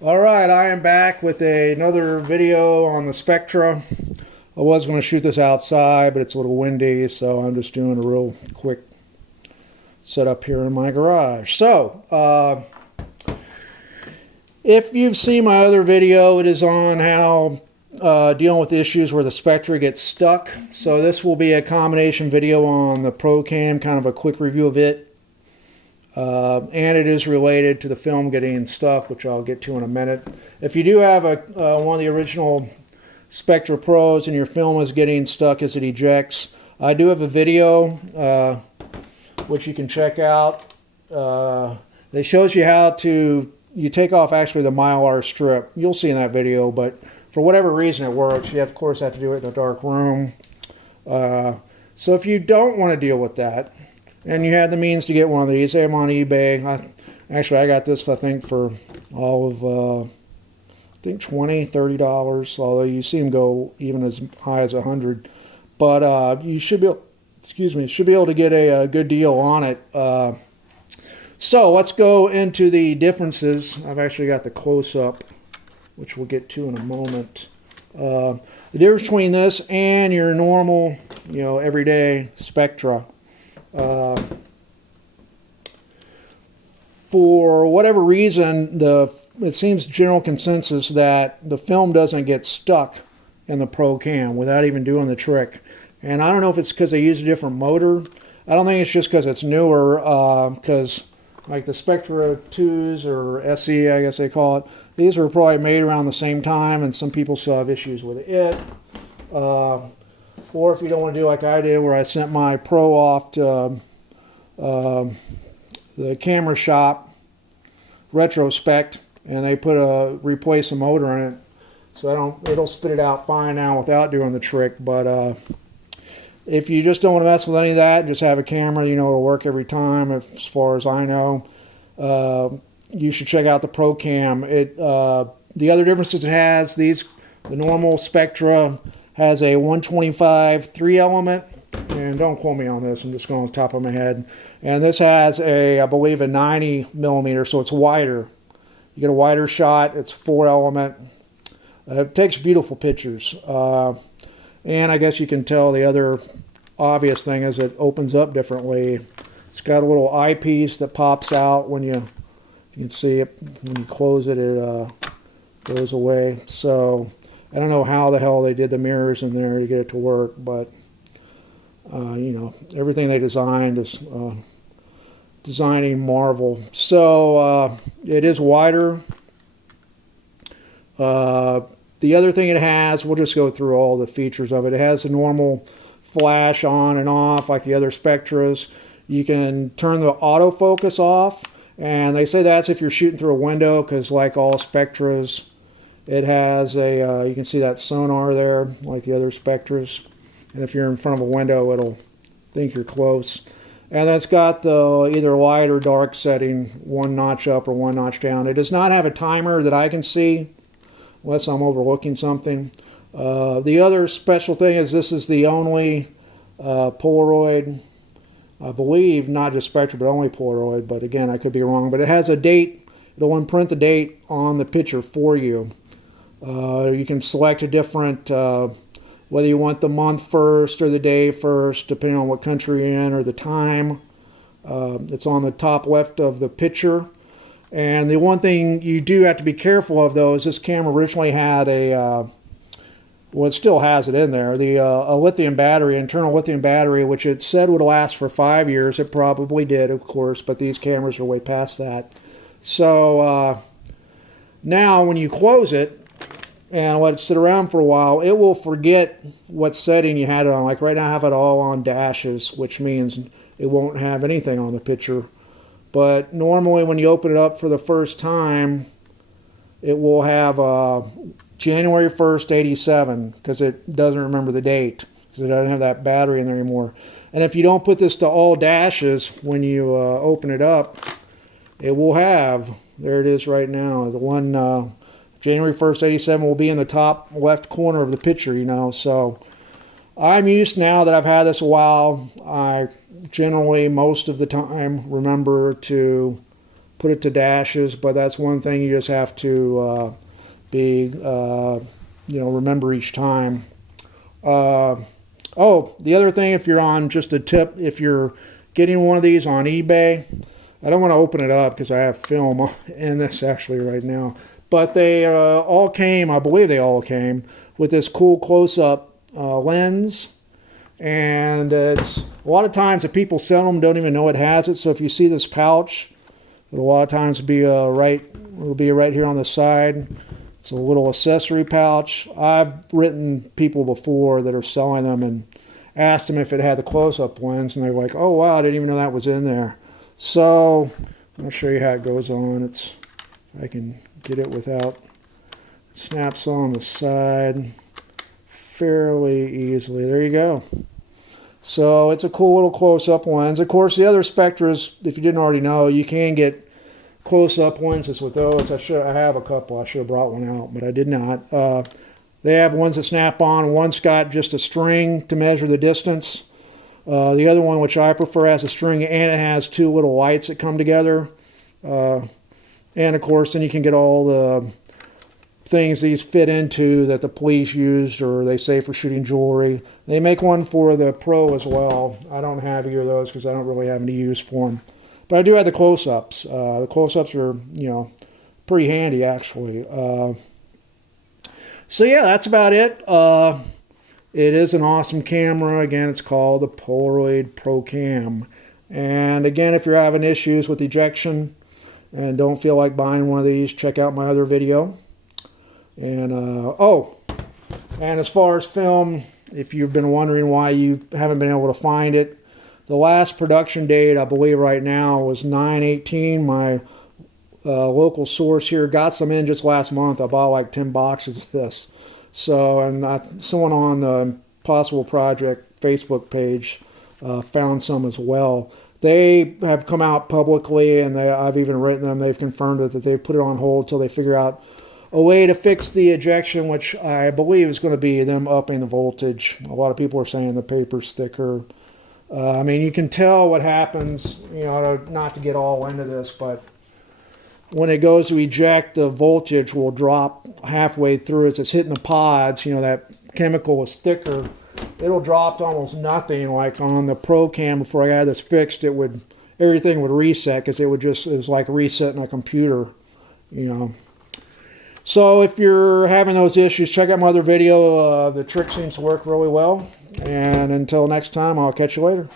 Alright, I am back with another video on the Spectra. I was going to shoot this outside, but it's a little windy, so I'm just doing a real quick setup here in my garage. So, if you've seen my other video, it is on how dealing with issues where the Spectra gets stuck. So this will be a combination video on the ProCam, kind of a quick review of it. And it is related to the film getting stuck, which I'll get to in a minute. If you do have one of the original Spectra Pros and your film is getting stuck as it ejects, I do have a video which you can check out. It shows you how to take off actually the Mylar strip. You'll see in that video, but for whatever reason it works. You of course have to do it in a dark room. So if you don't want to deal with that, and you have the means to get one of these, I'm on eBay. I got this, I think, for all of, I think $20, $30, although you see them go even as high as $100. But you should be able, should be able to get a good deal on it. So let's go into the differences. I've actually got the close-up, which we'll get to in a moment. The difference between this and your normal, everyday Spectra. For whatever reason, it seems general consensus that the film doesn't get stuck in the ProCam without even doing the trick. And I don't know if it's because they use a different motor. I don't think it's just because it's newer, because like the Spectra 2s or SE, I guess they call it, these were probably made around the same time, and some people still have issues with it. Or if you don't want to do like I did, where I sent my Pro off to the camera shop, retrospect, and they replace a motor in it, so it'll spit it out fine now without doing the trick. But if you just don't want to mess with any of that, just have a camera, it'll work every time. As far as I know, you should check out the ProCam. The other differences it has, the normal Spectra has a 125 3-element, and don't quote me on this, I'm just going off the top of my head. And this has I believe a 90 millimeter, so it's wider. You get a wider shot, it's 4-element. It takes beautiful pictures. And I guess you can tell the other obvious thing is it opens up differently. It's got a little eyepiece that pops out when you can see it. When you close it, it goes away. So I don't know how the hell they did the mirrors in there to get it to work, but everything they designed is designing marvel. So it is wider. The other thing it has, we'll just go through all the features of it. It has a normal flash on and off like the other Spectras. You can turn the autofocus off, and they say that's if you're shooting through a window, because like all Spectras, it has you can see that sonar there, like the other Spectras. And if you're in front of a window, it'll think you're close. And that's got the either light or dark setting, one notch up or one notch down. It does not have a timer that I can see, unless I'm overlooking something. The other special thing is this is the only Polaroid, I believe, not just Spectra, but only Polaroid. But again, I could be wrong. But it has a date. It'll imprint the date on the picture for you. You can select a different, whether you want the month first or the day first, depending on what country you're in, or the time. It's on the top left of the picture. And the one thing you do have to be careful of, though, is this camera originally had well, it still has it in there, a lithium battery, internal lithium battery, which it said would last for 5 years. It probably did, of course, but these cameras are way past that. So now when you close it and let it sit around for a while, it will forget what setting you had it on. Like right now I have it all on dashes, which means it won't have anything on the picture. But normally when you open it up for the first time, it will have January 1st, 87, because it doesn't remember the date, because it doesn't have that battery in there anymore. And if you don't put this to all dashes when you open it up, it will have, there it is right now, the one January 1st, 87 will be in the top left corner of the picture, so I'm used now that I've had this a while. I generally, most of the time, remember to put it to dashes, but that's one thing you just have to remember each time. Oh, the other thing, if you're on, just a tip, if you're getting one of these on eBay, I don't want to open it up because I have film in this actually right now, but they all came, I believe they all came, with this cool close-up lens. And it's a lot of times the people sell them don't even know it has it. So if you see this pouch, it'll a lot of times be it'll be right here on the side. It's a little accessory pouch. I've written people before that are selling them and asked them if it had the close-up lens, and they're like, "Oh wow, I didn't even know that was in there." So I'll show you how it goes on. I can get it without snaps on the side fairly easily. There you go. So it's a cool little close-up lens. Of course, the other Spectras, if you didn't already know, you can get close-up lenses with those. I have a couple. I should have brought one out, but I did not. They have ones that snap on. One's got just a string to measure the distance. The other one, which I prefer, has a string, and it has two little lights that come together. And of course, then you can get all the things these fit into that the police used or they say for shooting jewelry. They make one for the Pro as well. I don't have either of those because I don't really have any use for them. But I do have the close-ups. The close-ups are, pretty handy actually. So yeah, that's about it. It is an awesome camera. Again, it's called the Polaroid ProCam. And again, if you're having issues with ejection and don't feel like buying one of these, check out my other video. And and as far as film, if you've been wondering why you haven't been able to find it, the last production date, I believe right now, was 9/18. My local source here got some in just last month. I bought like 10 boxes of this. So, and someone on the Possible Project Facebook page found some as well. They have come out publicly, and I've even written them. They've confirmed it that they put it on hold until they figure out a way to fix the ejection, which I believe is going to be them upping the voltage. A lot of people are saying the paper's thicker. I mean, you can tell what happens, not to get all into this, but when it goes to eject, the voltage will drop halfway through. As it's hitting the pods, that chemical is thicker. It'll drop to almost nothing. Like on the ProCam, before I had this fixed, everything would reset because it was like resetting a computer, So if you're having those issues, check out my other video. The trick seems to work really well. And until next time, I'll catch you later.